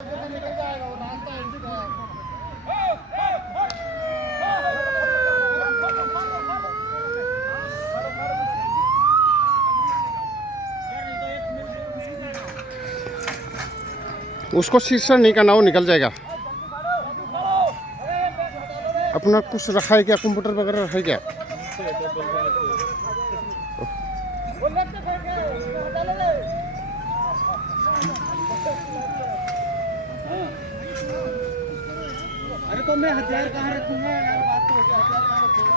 उसको शीर्षक नहीं करना, वो निकल जाएगा। अपना कुछ रखा है क्या, कंप्यूटर वगैरह रखा है क्या? अरे तो मैं हथियार कहाँ रखूंगा यार, बात तो हथियार कहाँ रखूंगा।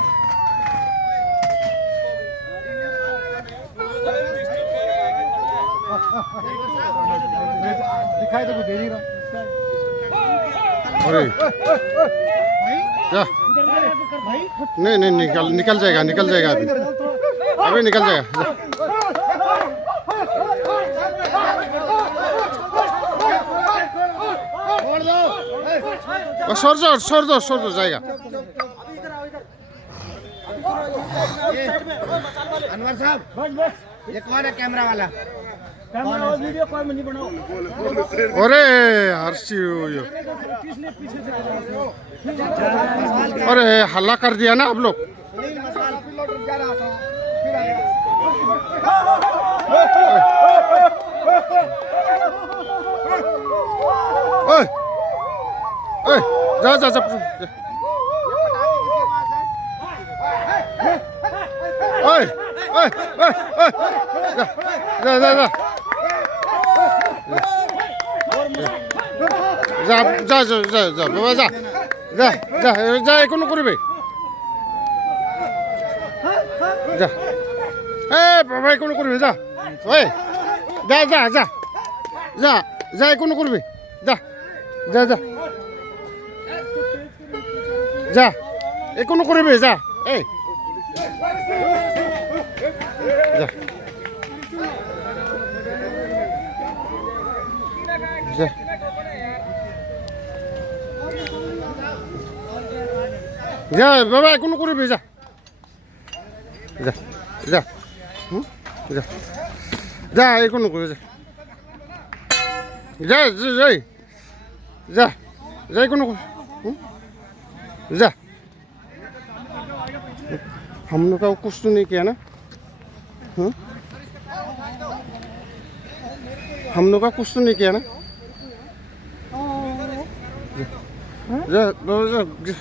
दिखाई तो दे नहीं रहा। अरे क्या? नहीं नहीं, निकल जाएगा अभी निकल जाएगा। छोड़ दो जाएगा। अनवर साहब ये कौन है कैमरा वाला? कैमरा और वीडियो कॉल में नहीं बनाओ। अरे हर्षी, अरे हल्ला कर दिया ना आप लोग। जा जा जा, बाबा जा, কোনো করবে যা, বাবা কোনো করবে যা, ওই যা যা যা যা যা, কোনো করবে যা যা যা যা, কোনো করবে যা, এই যা যা যা, বাবা কোনো করবে যা যা যা যা যা, কোনো করবে যা যা যাই যা যাই, কোনো जा। हम लोग का कुछ तो नहीं किया ना, हम लोग का कुछ तो नहीं किया ना। जा, जा, जा, जा।